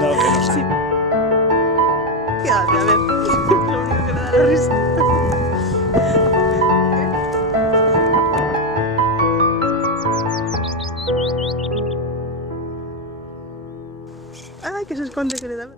No, que no sé. Sí. Quédate, a ver. Lo único que le da la risa. Ay, que se esconde, que le da.